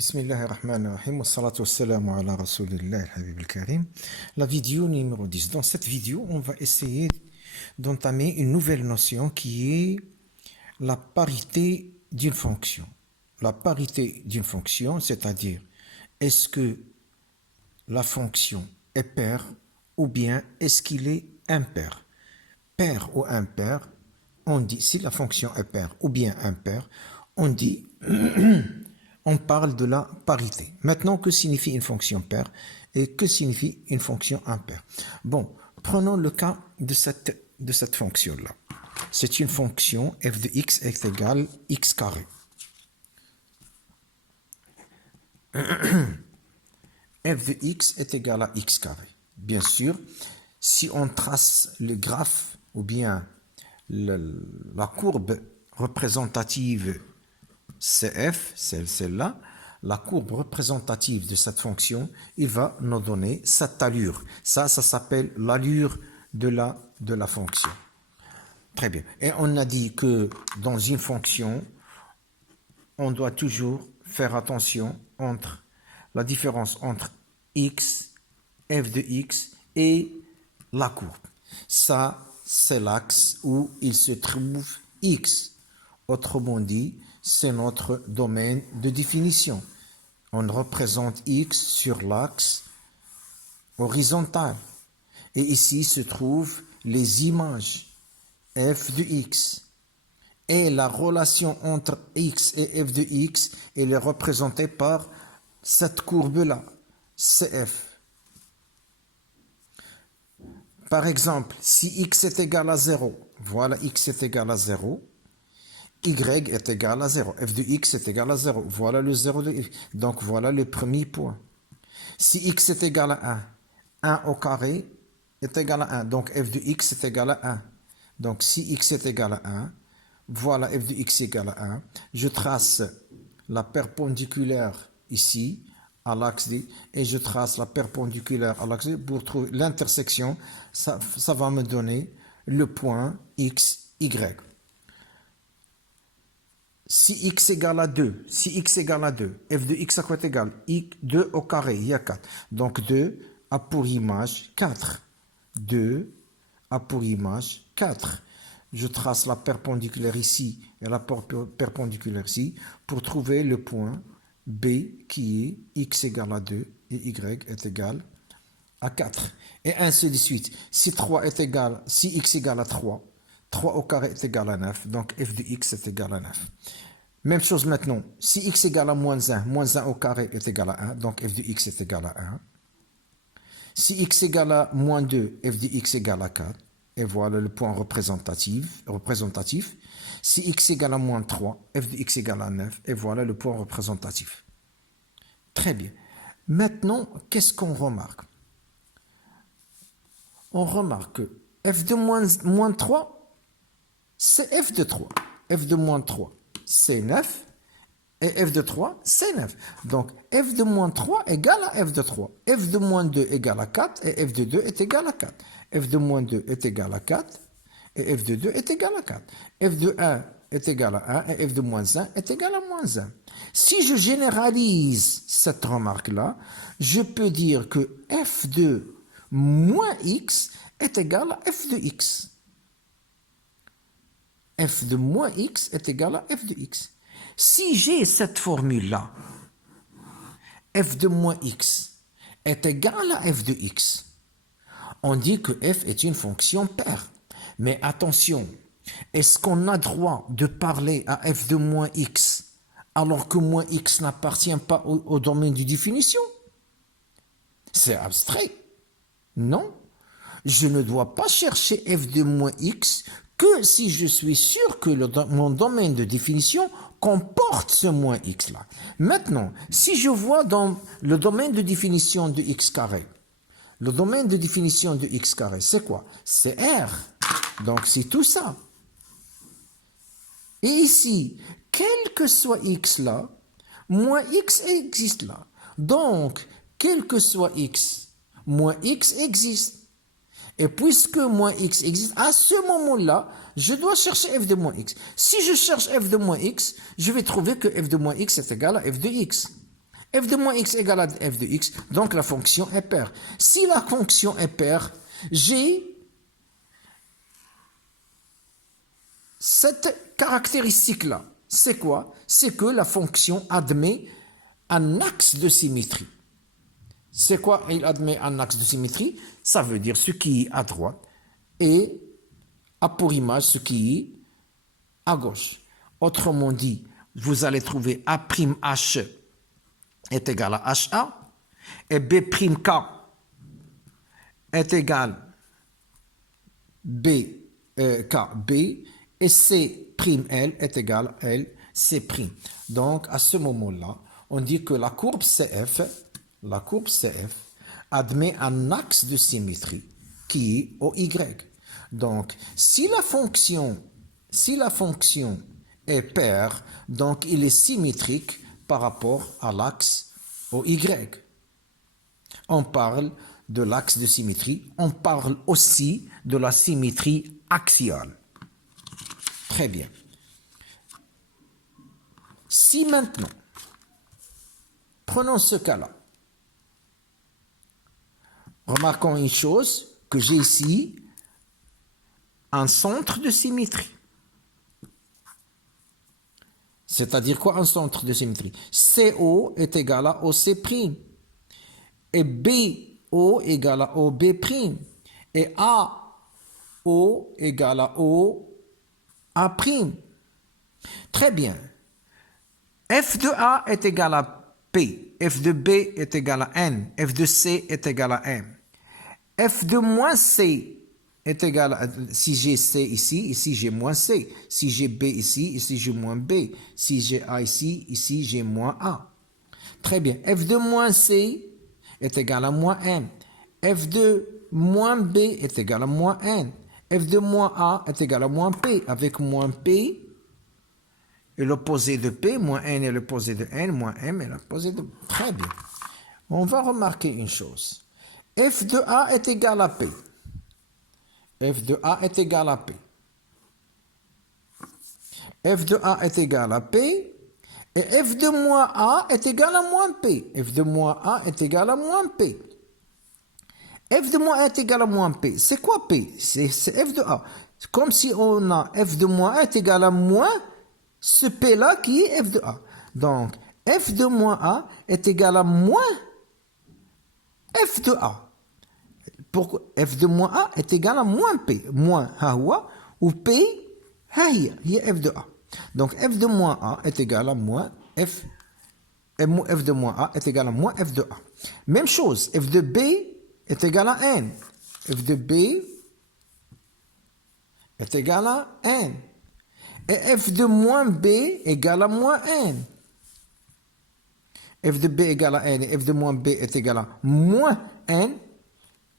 Bismillahirrahmanirrahim, wa salatu wassalamu ala rasulillah al-habib al-karim. La vidéo numéro 10. Dans cette vidéo, on va essayer d'entamer une nouvelle notion qui est la parité d'une fonction. La parité d'une fonction, c'est-à-dire est-ce que la fonction est paire ou bien est-ce qu'il est impair. Paire ou impair, on dit, si la fonction est paire ou bien impair, on dit... on parle de la parité. Maintenant, que signifie une fonction paire et que signifie une fonction impaire? Bon, prenons le cas de cette fonction-là. C'est une fonction f de x est égal x carré. f de x est égal à x carré. Bien sûr, si on trace le graphe ou bien la courbe représentative CF, celle-là, la courbe représentative de cette fonction, il va nous donner cette allure. Ça s'appelle l'allure de la fonction. Très bien. Et on a dit que dans une fonction, on doit toujours faire attention entre la différence entre x, f de x et la courbe. Ça, c'est l'axe où il se trouve x. Autrement dit, c'est notre domaine de définition. On représente x sur l'axe horizontal. Et ici se trouvent les images f de x. Et la relation entre x et f de x, elle est représentée par cette courbe-là, CF. Par exemple, si x est égal à 0, voilà x est égal à 0, y est égal à 0. f de x est égal à 0. Voilà le 0 de x. Donc, voilà le premier point. Si x est égal à 1, 1 au carré est égal à 1. Donc, f de x est égal à 1. Donc, si x est égal à 1, voilà f de x égal à 1. Je trace la perpendiculaire ici, à l'axe D, et je trace la perpendiculaire à l'axe D pour trouver l'intersection. Ça va me donner le point x, y. Si x égale à 2, f de x à quoi est égal? 2 au carré, il y a 4. Donc 2 a pour image 4. 2 a pour image 4. Je trace la perpendiculaire ici et la perpendiculaire ici pour trouver le point B qui est x égale à 2 et y est égal à 4. Et ainsi de suite. Si x égale à 3, 3 au carré est égal à 9, donc f de x est égal à 9. Même chose maintenant, si x égale à moins 1 au carré est égal à 1, donc f de x est égal à 1. Si x égale à moins 2, f de x égale à 4, et voilà le point représentatif. Si x égale à moins 3, f de x égale à 9, et voilà le point représentatif. Très bien. Maintenant, qu'est-ce qu'on remarque? On remarque que f de moins 3, c'est f de 3. f de moins 3, c'est 9. Et f de 3, c'est 9. Donc, f de moins 3 égale à f de 3. f de moins 2 égale à 4. Et f de 2 est égal à 4. f de moins 2 est égal à 4. Et f de 2 est égal à 4. f de 1 est égal à 1. Et f de moins 1 est égal à moins 1. Si je généralise cette remarque-là, je peux dire que f de moins x est égal à f de x. f de moins x est égal à f de x. Si j'ai cette formule-là, f de moins x est égal à f de x, on dit que f est une fonction paire. Mais attention, est-ce qu'on a droit de parler à f de moins x alors que moins x n'appartient pas au domaine de définition? C'est abstrait. Non, je ne dois pas chercher f de moins x que si je suis sûr que mon domaine de définition comporte ce moins x là. Maintenant, si je vois dans le domaine de définition de x carré, le domaine de définition de x carré, c'est quoi? C'est R. Donc, c'est tout ça. Et ici, quel que soit x là, moins x existe là. Donc, quel que soit x, moins x existe. Et puisque moins x existe, à ce moment-là, je dois chercher f de moins x. Si je cherche f de moins x, je vais trouver que f de moins x est égal à f de x. f de moins x égale à f de x, donc la fonction est paire. Si la fonction est paire, j'ai cette caractéristique-là. C'est quoi? C'est que la fonction admet un axe de symétrie. C'est quoi il admet un axe de symétrie? Ça veut dire ce qui est à droite et a pour image ce qui est à gauche. Autrement dit, vous allez trouver A'H est égal à HA et B'K est égal KB et C'L est égal à LC'. Donc, à ce moment-là, on dit que la courbe CF admet un axe de symétrie qui est au Y. Donc, si la fonction est paire, donc il est symétrique par rapport à l'axe au Y. On parle de l'axe de symétrie, on parle aussi de la symétrie axiale. Très bien. Si maintenant, prenons ce cas-là, remarquons une chose, que j'ai ici un centre de symétrie. C'est-à-dire quoi un centre de symétrie? CO est égal à OC', et BO égale à OB', et AO égale à OA'. Très bien. F de A est égal à P, F de B est égal à N, F de C est égal à M. F de moins C est égal à, si j'ai C ici j'ai moins C. Si j'ai B ici j'ai moins B. Si j'ai A ici j'ai moins A. Très bien. F de moins C est égal à moins M. F de moins B est égal à moins N. F de moins A est égal à moins P. Avec moins P et l'opposé de P, moins N est l'opposé de N, moins M est l'opposé de... Très bien. On va remarquer une chose. F de A est égal à P. F de A est égal à P. F de A est égal à P. Et F de moins A est égal à moins P. F de moins A est égal à moins P. F de moins A est égal à moins P. C'est quoi P? C'est F de A. C'est comme si on a F de moins A est égal à moins ce P-là qui est F de A. Donc, F de moins A est égal à moins F de A. Pourquoi F de moins A est égal à moins P. Moins Hawa ou P, il y a F de A. Donc, F de moins A est égal à moins F. F de moins A est égal à moins F de A. Même chose, F de B est égal à N. F de B est égal à N. Et F de moins B égale à moins N. F de B égale à N et F de moins B est égal à moins N.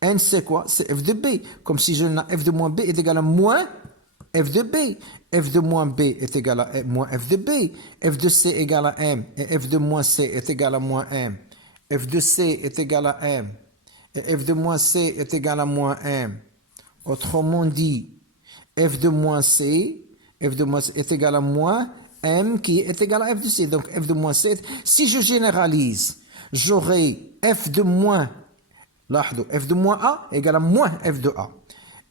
N c'est quoi? C'est F de B. Comme si je n'ai F de moins B est égal à moins F de B. F de moins B est égal à moins F de B. F de C égale à M. Et F de moins C est égal à moins M. F de C est égal à M. Et F de moins C est égal à moins M. Autrement dit, F de moins C est égal à moins M qui est égal à F de C. Donc F de moins C, si je généralise, j'aurai F de moins A égale à moins F de A.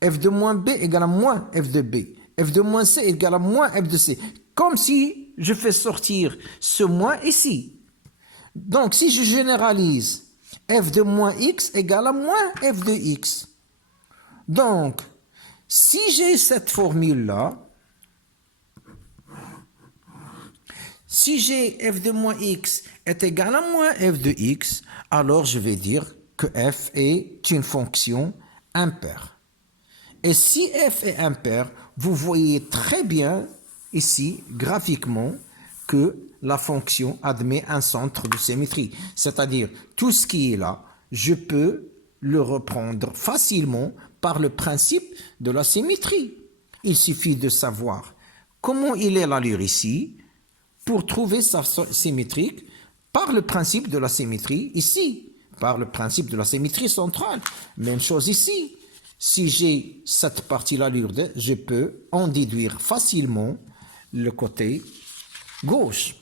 F de moins B égale à moins F de B. F de moins C égale à moins F de C. Comme si je fais sortir ce moins ici. Donc si je généralise, F de moins X égale à moins F de X. Donc, si j'ai cette formule-là, si j'ai f de moins x est égal à moins f de x, alors je vais dire que f est une fonction impaire. Et si f est impaire, vous voyez très bien ici, graphiquement, que la fonction admet un centre de symétrie. C'est-à-dire, tout ce qui est là, je peux le reprendre facilement par le principe de la symétrie. Il suffit de savoir comment il est l'allure ici pour trouver sa symétrique par le principe de la symétrie ici, par le principe de la symétrie centrale. Même chose ici. Si j'ai cette partie-là lourde, je peux en déduire facilement le côté gauche.